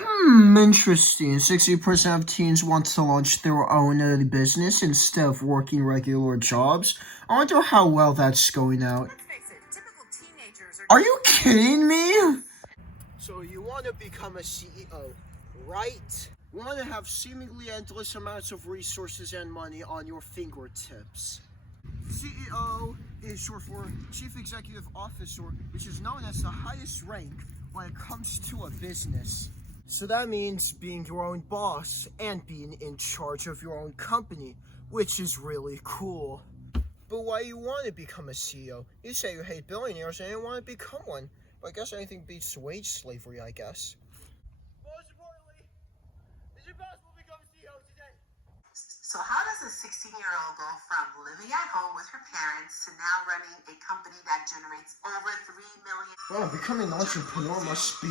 Interesting. 60% of teens want to launch their own business instead of working regular jobs. I wonder how well that's going out. Let's face it, typical teenagers are. Are you kidding me? So you want to become a CEO, right? You want to have seemingly endless amounts of resources and money on your fingertips. CEO is short for Chief Executive Officer, which is known as the highest rank when it comes to a business. So that means being your own boss and being in charge of your own company, which is really cool. But why you want to become a CEO? You say you hate billionaires and you want to become one. But I guess anything beats wage slavery, I guess. Most importantly, is it possible to become a CEO today? So how does a 16-year-old go from living at home with her parents to now running a company that generates over $3 million? Wow, becoming an entrepreneur must be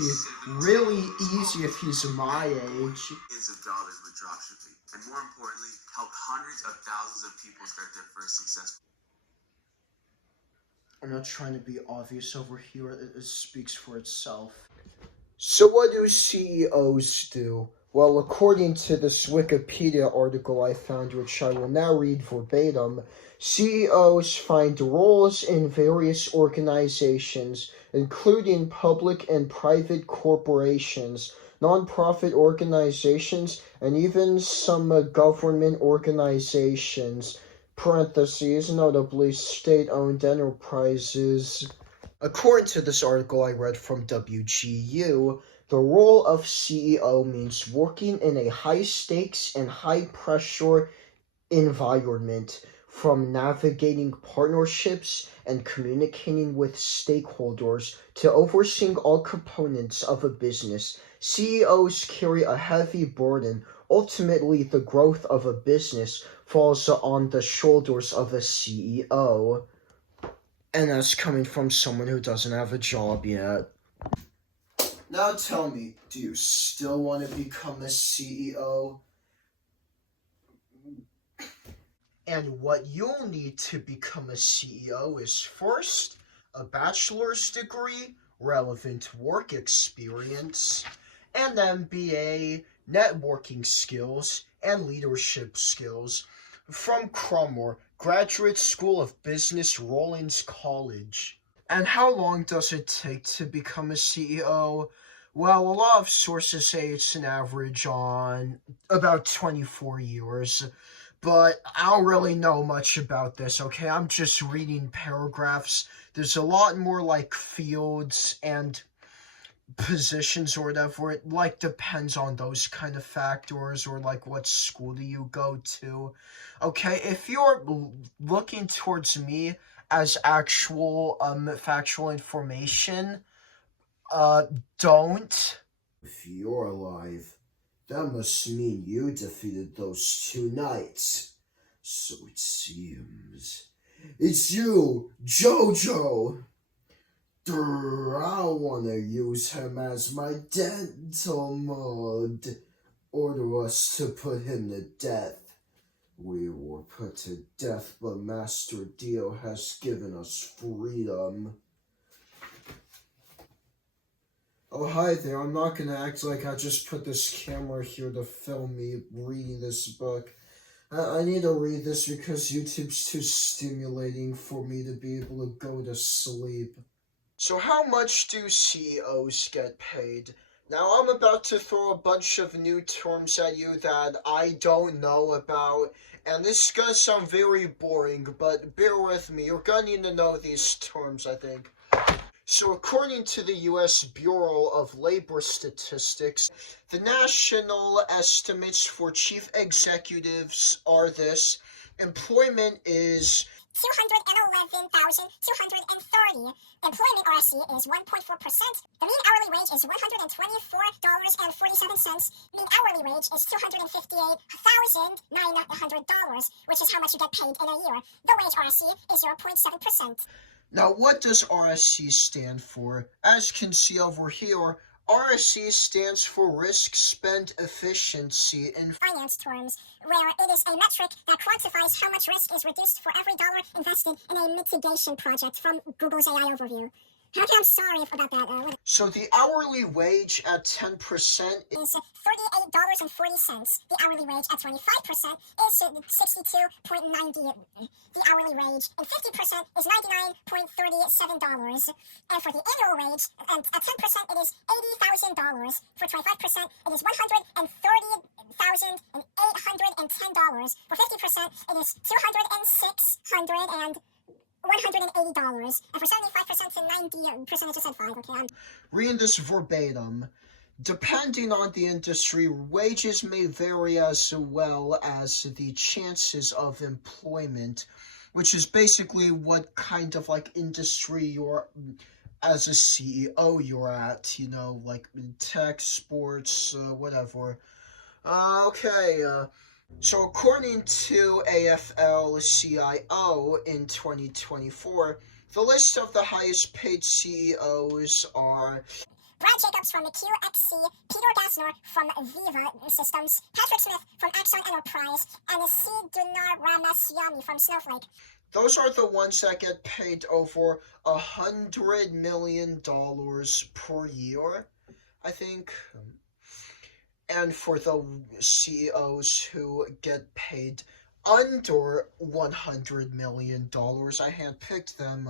really easy if he's my age. Millions of dollars with dropshipping, and more importantly, help hundreds of thousands of people start their first successful. I'm not trying to be obvious over here. It speaks for itself. So what do CEOs do? Well, according to this Wikipedia article I found, which I will now read verbatim, CEOs find roles in various organizations, including public and private corporations, nonprofit organizations, and even some government organizations, parentheses, notably state-owned enterprises. According to this article I read from WGU, the role of CEO means working in a high-stakes and high-pressure environment, from navigating partnerships and communicating with stakeholders to overseeing all components of a business. CEOs carry a heavy burden. Ultimately, the growth of a business falls on the shoulders of a CEO. And that's coming from someone who doesn't have a job yet. Now tell me, do you still want to become a CEO? And what you'll need to become a CEO is first, a bachelor's degree, relevant work experience, an MBA, networking skills, and leadership skills from Crummer Graduate School of Business, Rollins College. And how long does it take to become a CEO? Well, a lot of sources say it's an average on about 24 years. But I don't really know much about this, okay? I'm just reading paragraphs. There's a lot more, like, fields and positions or whatever. It, like, depends on those kind of factors, or, like, what school do you go to. Okay, if you're looking towards me as actual, factual information, don't. If you're alive, that must mean you defeated those two knights. So it seems. It's you, Jojo! I wanna use him as my dental mod. Order us to put him to death. We were put to death, but Master Dio has given us freedom. Oh, hi there. I'm not gonna act like I just put this camera here to film me reading this book. I need to read this because YouTube's too stimulating for me to be able to go to sleep. So how much do CEOs get paid? Now I'm about to throw a bunch of new terms at you that I don't know about, and this is gonna sound very boring, but bear with me. You're gonna need to know these terms, I think. So according to the U.S. Bureau of Labor Statistics, the national estimates for chief executives are this. Employment is 211,230. Employment RSC is 1.4%. The mean hourly wage is $124.47. Mean hourly wage is $258,900, which is how much you get paid in a year. The wage RSC is 0.7%. Now, what does RSC stand for? As you can see over here, RSC stands for Risk Spend Efficiency in finance terms, where it is a metric that quantifies how much risk is reduced for every dollar invested in a mitigation project from Google's AI overview. Okay, I'm sorry about that. So the hourly wage at 10% Is $38.40. The hourly wage at 25% is $62.90. The hourly wage at 50% is $99.37. And for the annual wage at 10% it is $80,000. For 25% it is $130,810. For 50% it is $206,180. And for 75% to 90%, it just said 5. Okay, reading this verbatim. Depending on the industry, wages may vary as well as the chances of employment, which is basically what kind of like industry you're, as a CEO, you're at, you know, like tech, sports, whatever. So according to AFL-CIO in 2024, the list of the highest paid CEOs are Brad Jacobs from QXC, Peter Gassner from Viva Systems, Patrick Smith from Axon Enterprise, and C. Dunar Ramaswamy from Snowflake. Those are the ones that get paid over $100 million per year, I think. And for the CEOs who get paid under $100 million, I handpicked them.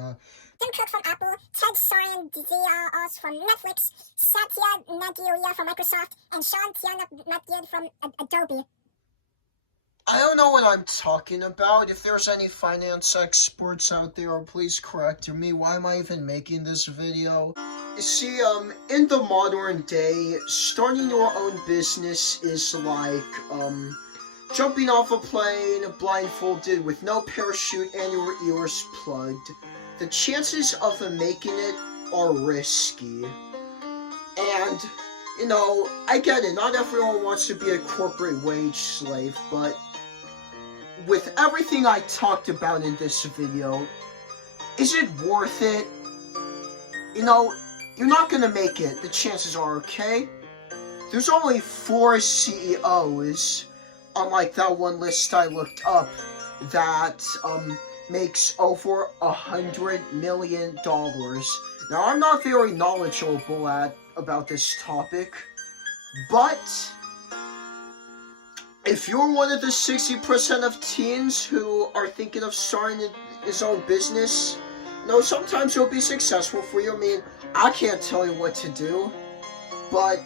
Tim Cook from Apple, Ted Sarandias from Netflix, Satya Nadella from Microsoft, and Sean Tianapathy from Adobe. I don't know what I'm talking about. If there's any finance experts out there, please correct me. Why am I even making this video? You see, in the modern day, starting your own business is like, jumping off a plane blindfolded with no parachute and your ears plugged. The chances of making it are risky. And, you know, I get it. Not everyone wants to be a corporate wage slave, but with everything I talked about in this video, is it worth it? You know, you're not gonna make it. The chances are, okay? There's only 4 CEOs, unlike that one list I looked up, that, makes over $100 million. Now, I'm not very knowledgeable about this topic, but if you're one of the 60% of teens who are thinking of starting his own business, no, sometimes it'll be successful for you. I mean, I can't tell you what to do, but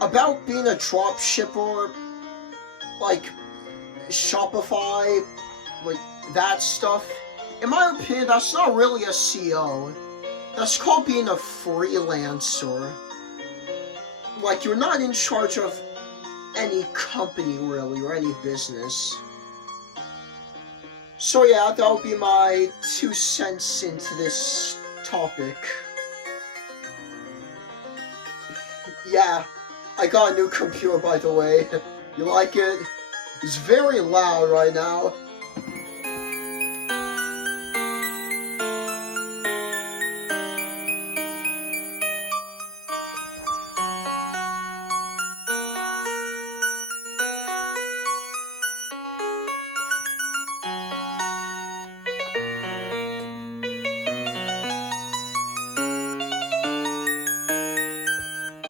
about being a drop shipper, like Shopify, like that stuff, in my opinion, that's not really a CEO. That's called being a freelancer. Like, you're not in charge of any company, really, or any business. So yeah, that'll be my 2 cents into this topic. Yeah, I got a new computer, by the way. You like it? It's very loud right now.